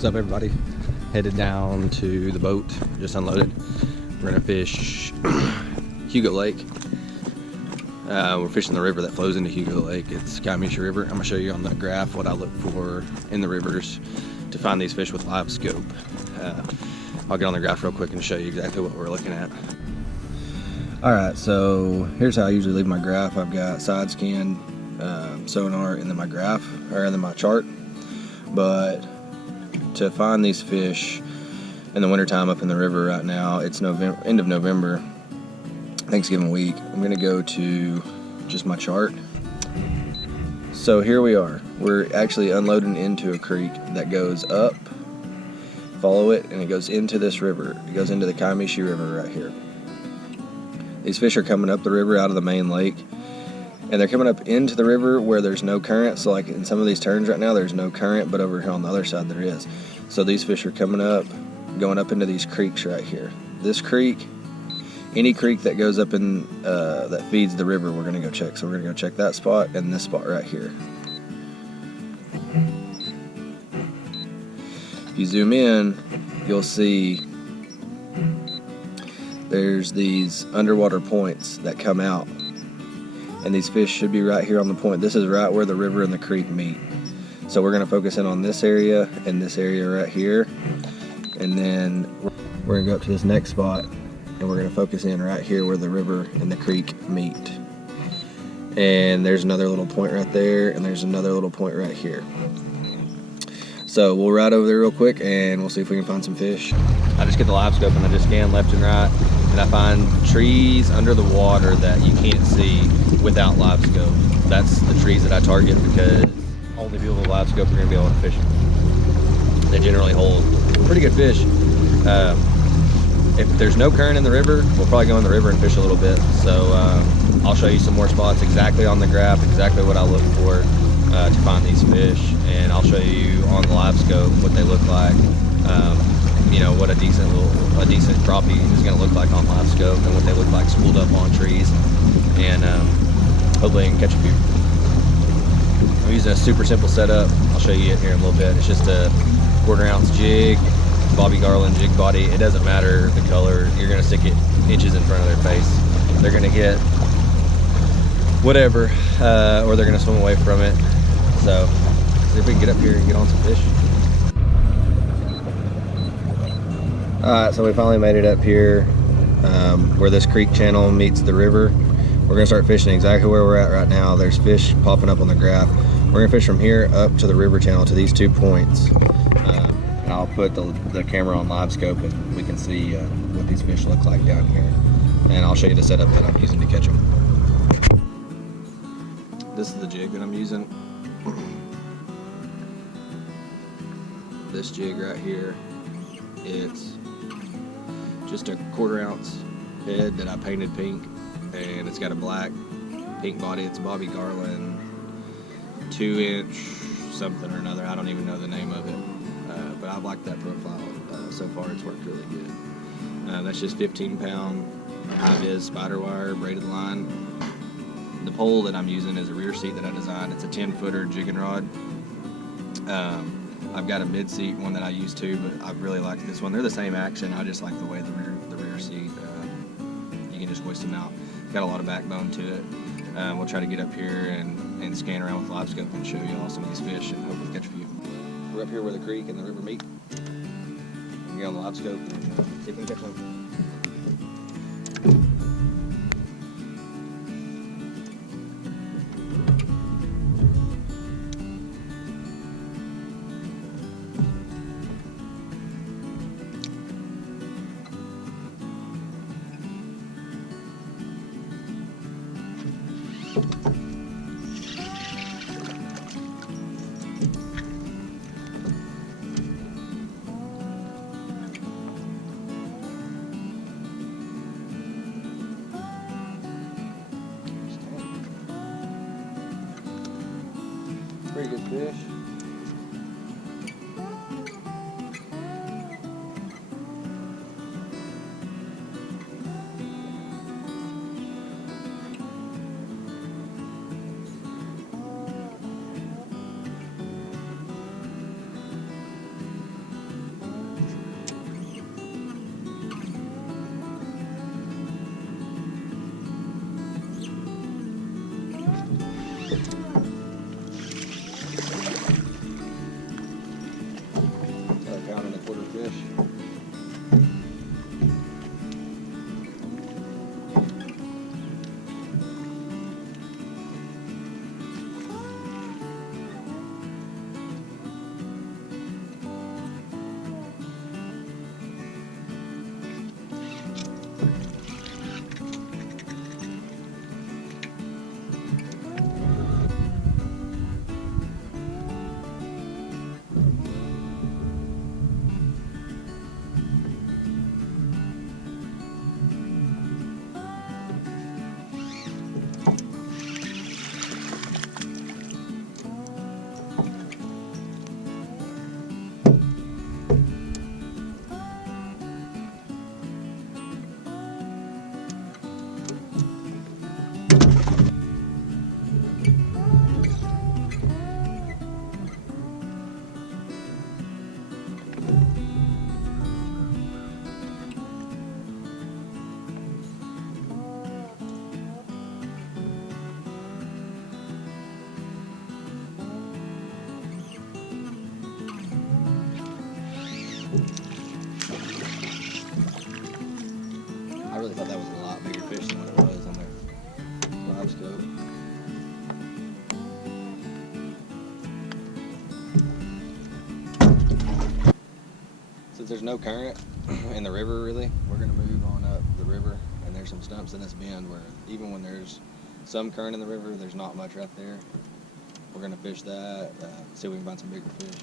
What's up, everybody? Headed down to the boat, just unloaded. We're gonna fish Hugo Lake. We're fishing the river that flows into Hugo Lake. It's Crappie River. I'm gonna show you on the graph what I look for in the rivers to find these fish with LiveScope. I'll get on the graph real quick and show you exactly what we're looking at. All right, so here's how I usually leave my graph. I've got side scan, sonar, and then my graph, or then my chart. But to find these fish in the wintertime up in the river right now, it's November, end of November, Thanksgiving week. I'm gonna go to just my chart. So here we are. We're actually unloading into a creek that goes up, follow it, and it goes into this river. It goes into the Crappie River right here. These fish are coming up the river out of the main lake, and they're coming up into the river where there's no current. So like in some of these turns right now, there's no current, but over here on the other side there is. So these fish are coming up, going up into these creeks right here. This creek, any creek that goes up in, that feeds the river, we're gonna go check. So we're gonna go check that spot and this spot right here. If you zoom in, you'll see there's these underwater points that come out, and these fish should be right here on the point. This is right where the river and the creek meet. So we're gonna focus in on this area and this area right here, and then we're gonna go up to this next spot and we're gonna focus in right here where the river and the creek meet. And there's another little point right there, and there's another little point right here. So we'll ride over there real quick and we'll see if we can find some fish. I just get the LiveScope and I just scan left and right, and I find trees under the water that you can't see without LiveScope. That's the trees that I target because only people with LiveScope are gonna be able to fish them. They generally hold pretty good fish. If there's no current in the river, we'll probably go in the river and fish a little bit. So I'll show you some more spots exactly on the graph, exactly what I look for to find these fish, and I'll show you on the LiveScope what they look like. You know, what a decent crappie is going to look like on LiveScope, and what they look like spooled up on trees, and hopefully I can catch a few. I'm using a super simple setup. I'll show you it here in a little bit. It's just a 1/4 ounce jig, Bobby Garland jig body. It doesn't matter the color. You're going to stick it inches in front of their face. They're going to get whatever, or they're going to swim away from it. So see if we can get up here and get on some fish. Alright, so we finally made it up here where this creek channel meets the river. We're going to start fishing exactly where we're at right now. There's fish popping up on the graph. We're going to fish from here up to the river channel to these 2 points. And I'll put the camera on LiveScope and we can see what these fish look like down here. And I'll show you the setup that I'm using to catch them. This is the jig that I'm using. This jig right here, it's just a 1/4 ounce head that I painted pink, and it's got a black pink body. It's a Bobby Garland 2-inch something or another. I don't even know the name of it, but I've liked that profile. So far it's worked really good. That's just 15-pound high-vis spider wire braided line. The pole that I'm using is a rear seat that I designed. It's a 10-footer jigging rod. I've got a mid-seat one that I use too, but I really like this one. They're the same action. I just like the way the rear seat, you can just hoist them out. Got a lot of backbone to it. We'll try to get up here and scan around with LiveScope and show you all some of these fish and hopefully catch a few. We're up here where the creek and the river meet. We can get on the LiveScope and see if we can catch one. Pretty good fish. really thought that was a lot bigger fish than what it was on their live scope. Since there's no current in the river really, we're going to move on up the river, and there's some stumps in this bend where even when there's some current in the river, there's not much right there. We're going to fish that, see if we can find some bigger fish.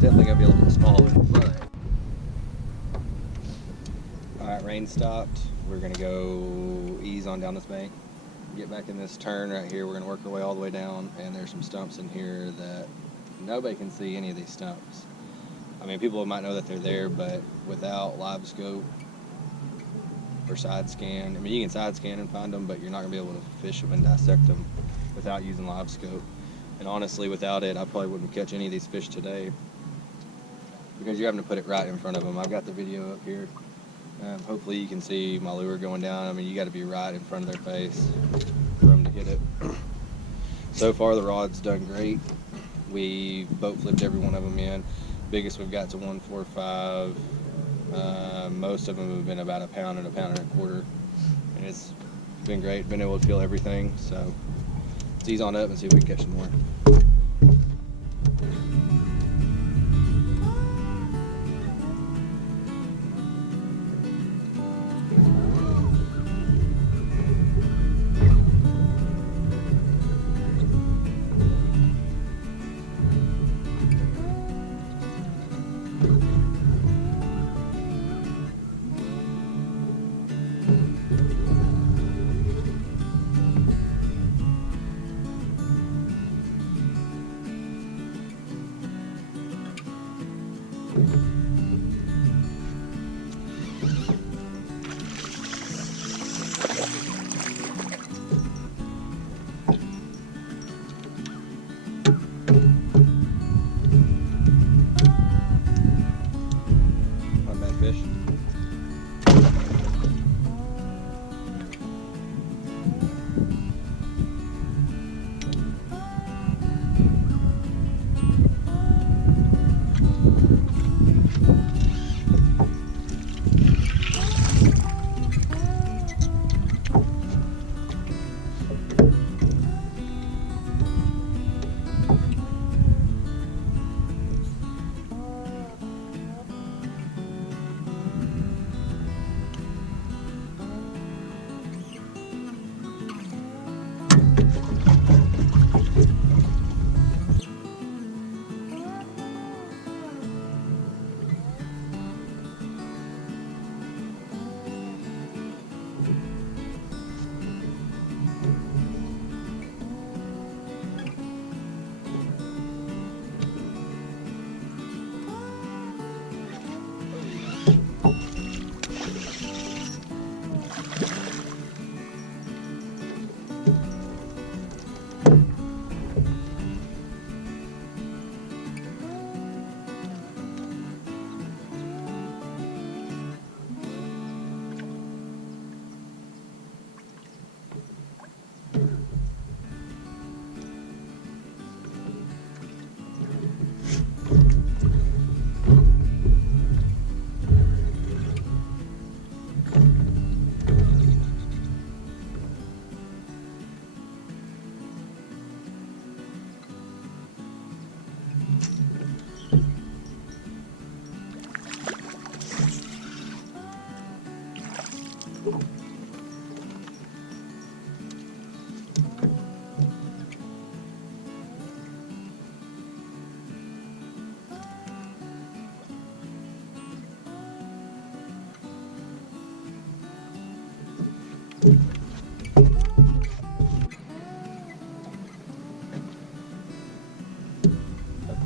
Definitely gonna be a little bit smaller, but alright, rain stopped. We're gonna go ease on down this bank, get back in this turn right here. We're gonna work our way all the way down, and there's some stumps in here that nobody can see any of these stumps. I mean, people might know that they're there, but without live scope or side scan, I mean, you can side scan and find them, but you're not gonna be able to fish them and dissect them without using live scope. And honestly, without it, I probably wouldn't catch any of these fish today, because you're having to put it right in front of them. I've got the video up here. Hopefully you can see my lure going down. I mean, you got to be right in front of their face for them to hit it. So far the rod's done great. We boat flipped every one of them in. Biggest we've got to 145. Most of them have been about a pound and a quarter. And it's been great, been able to feel everything. So let's ease on up and see if we can catch some more. Not bad fish.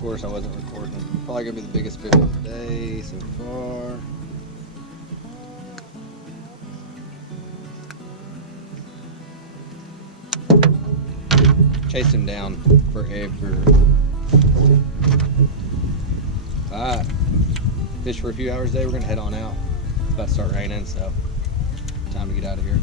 course I wasn't recording. Probably gonna be the biggest fish of the day so far. Chased him down forever. Alright, fish for a few hours today. We're gonna head on out. It's about to start raining, so time to get out of here.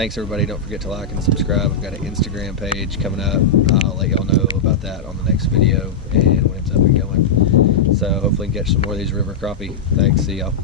Thanks everybody. Don't forget to like and subscribe. I've got an Instagram page coming up. I'll let y'all know about that on the next video and when it's up and going. So hopefully catch some more of these river crappie. Thanks. See y'all.